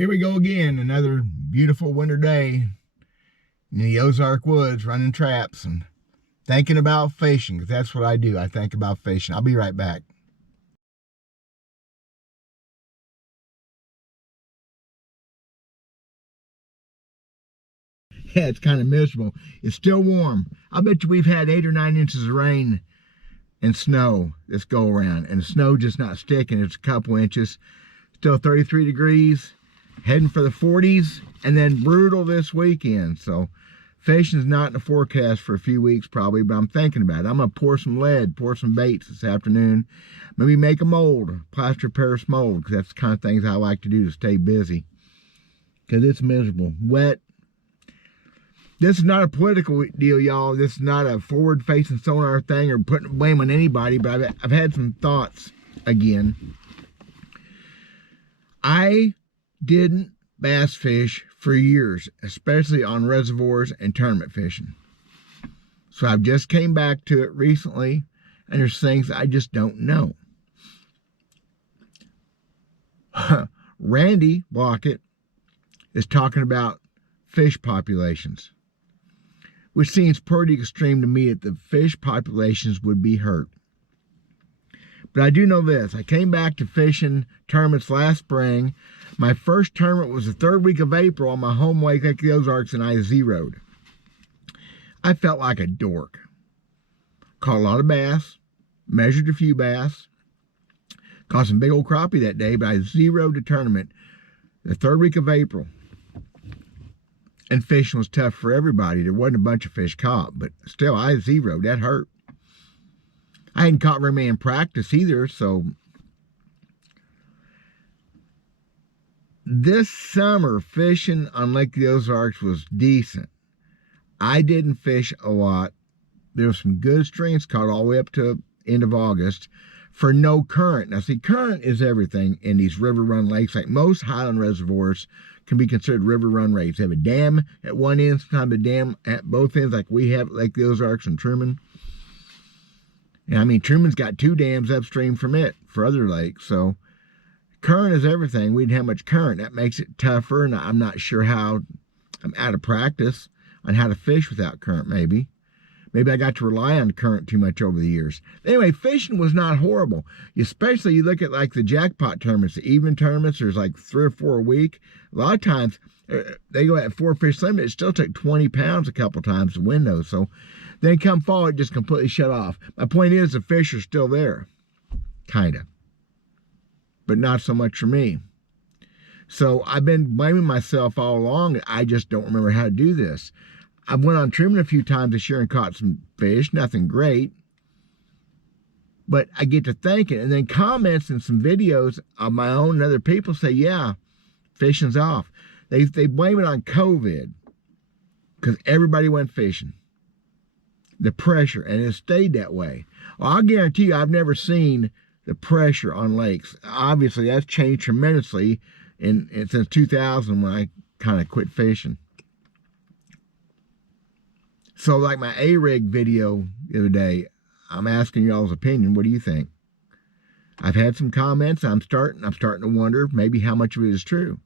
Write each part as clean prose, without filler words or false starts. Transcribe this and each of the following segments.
Here we go again, another beautiful winter day in the Ozark woods, running traps and thinking about fishing, because that's what I do. I think about fishing. I'll be right back. Yeah, it's kind of miserable. It's still warm. I bet you we've had 8 or 9 inches of rain and snow this go around, and the snow just not sticking. It's a couple inches. Still 33 degrees, heading for the 40s, and then brutal this weekend. So fishing's not in the forecast for a few weeks probably, but I'm thinking about it. I'm gonna pour some lead, pour some baits this afternoon, maybe make a mold, plaster Paris mold, because that's the kind of things I like to do to stay busy, because it's miserable, wet. This is not a political deal, y'all. This is not a forward-facing sonar thing or putting blame on anybody, but I've had some thoughts again. I didn't bass fish for years, especially on reservoirs and tournament fishing. So I've just came back to it recently, and there's things I just don't know. Randy Blockett is talking about fish populations, which seems pretty extreme to me that the fish populations would be hurt. But I do know this. I came back to fishing tournaments last spring. My first tournament was the 3rd week of April on my home lake, Lake of the Ozarks, and I zeroed. I felt like a dork. Caught a lot of bass, measured a few bass, caught some big old crappie that day, but I zeroed the tournament the 3rd week of April. And fishing was tough for everybody. There wasn't a bunch of fish caught, but still, I zeroed. That hurt. I hadn't caught very many in practice either, so this summer, fishing on Lake of the Ozarks was decent. I didn't fish a lot. There were some good streams caught all the way up to end of August for no current. Now, see, current is everything in these river run lakes. Like most highland reservoirs can be considered river run lakes. They have a dam at one end, sometimes a dam at both ends, like we have at Lake of the Ozarks and Truman. And I mean, Truman's got 2 dams upstream from it for other lakes. So current is everything. We didn't have much current. That makes it tougher, and I'm not sure how. I'm out of practice on how to fish without current, maybe. Maybe I got to rely on current too much over the years. Anyway, fishing was not horrible. Especially you look at like the jackpot tournaments, the evening tournaments, there's like 3 or 4 a week. A lot of times they go at 4 fish limit. It still took 20 pounds a couple times to win those. So then come fall, it just completely shut off. My point is the fish are still there, kind of, but not so much for me. So I've been blaming myself all along. I just don't remember how to do this. I went on Truman a few times this year and caught some fish, nothing great. But I get to thinking, and then comments and some videos of my own and other people say, yeah, fishing's off. They blame it on COVID because everybody went fishing. The pressure, and it stayed that way. Well, I'll guarantee you I've never seen the pressure on lakes. Obviously, that's changed tremendously since 2000 when I kind of quit fishing. So like my A-rig video the other day, I'm asking y'all's opinion. What do you think? I've had some comments. I'm starting to wonder maybe how much of it is true.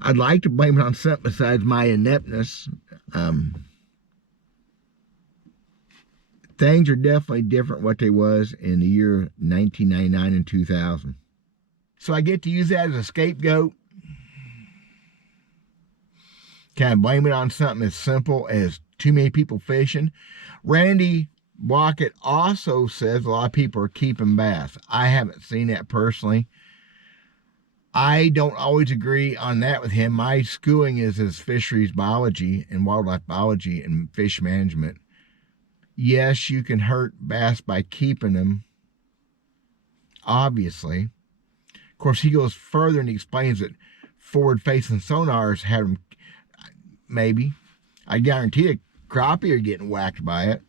I'd like to blame it on something besides my ineptness. Things are definitely different what they was in the year 1999 and 2000. So I get to use that as a scapegoat. Can I blame it on something as simple as too many people fishing? Randy Blockett also says a lot of people are keeping bass. I haven't seen that personally. I don't always agree on that with him. My schooling is as fisheries biology and wildlife biology and fish management. Yes, you can hurt bass by keeping them, obviously. Of course, he goes further and explains that forward-facing sonars have them, maybe. I guarantee a crappie are getting whacked by it.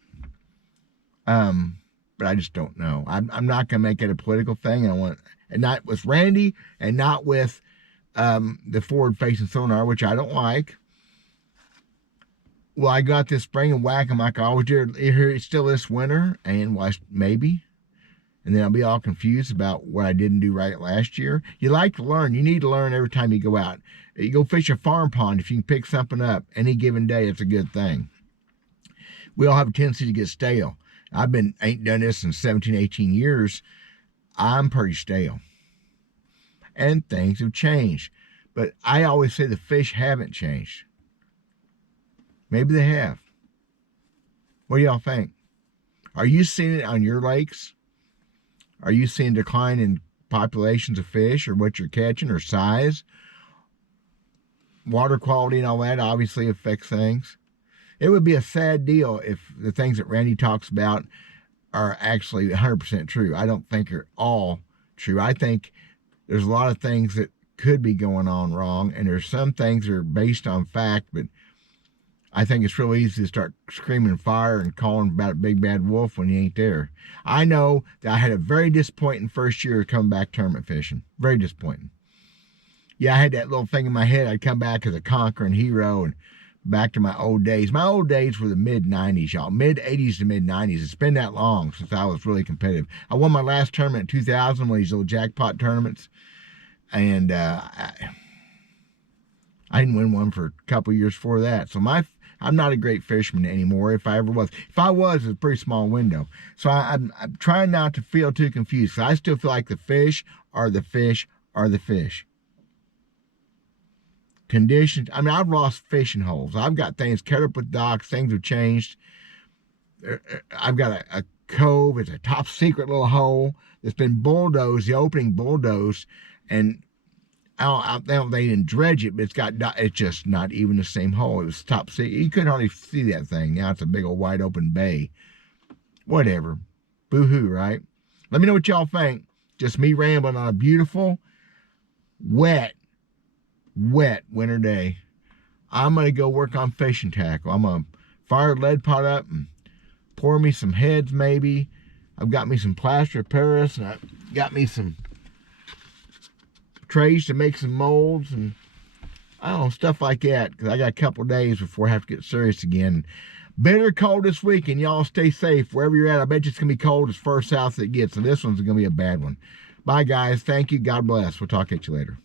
But I just don't know. I'm not going to make it a political thing. And not with Randy, and not with the forward-facing sonar, which I don't like. Well, I got this spring and whack them like I always did here still this winter, and maybe. and then I'll be all confused about what I didn't do right last year. You like to learn. You need to learn every time you go out. You go fish a farm pond, if you can pick something up any given day, it's a good thing. We all have a tendency to get stale. Ain't done this in 17, 18 years. I'm pretty stale. And things have changed. But I always say the fish haven't changed. Maybe they have. What do y'all think? Are you seeing it on your lakes? Are you seeing decline in populations of fish, or what you're catching, or size? Water quality and all that obviously affects things. It would be a sad deal if the things that Randy talks about are actually 100% true. I don't think they're all true. I think there's a lot of things that could be going on wrong, and there's some things that are based on fact, but I think it's real easy to start screaming fire and calling about a big bad wolf when you ain't there. I know that I had a very disappointing first year coming back tournament fishing. Very disappointing. Yeah, I had that little thing in my head. I'd come back as a conquering hero and back to my old days. My old days were the mid-90s, y'all. Mid-80s to mid-90s. It's been that long since I was really competitive. I won my last tournament in 2000, one of these little jackpot tournaments. And I didn't win one for a couple of years before that. So I'm not a great fisherman anymore, if I ever was. If I was, it's a pretty small window. So I'm trying not to feel too confused. I still feel like the fish are the fish are the fish. Conditions, I mean, I've lost fishing holes. I've got things cut up with docks. Things have changed. I've got a cove. It's a top secret little hole that's been bulldozed, the opening bulldozed, and they didn't dredge it, but it's just not even the same hole. It was top secret. You couldn't hardly see that thing. Now it's a big old wide open bay. Whatever. Boo-hoo, right? Let me know what y'all think. Just me rambling on a beautiful, wet winter day. I'm going to go work on fishing tackle. I'm going to fire the lead pot up and pour me some heads maybe. I've got me some plaster of Paris, and I've got me some trays to make some molds, and I don't know, stuff like that, because I got a couple days before I have to get serious again. Bitter cold this week, and y'all stay safe wherever you're at. I bet you it's going to be cold as far south as it gets, and this one's going to be a bad one. Bye, guys. Thank you. God bless. We'll talk at you later.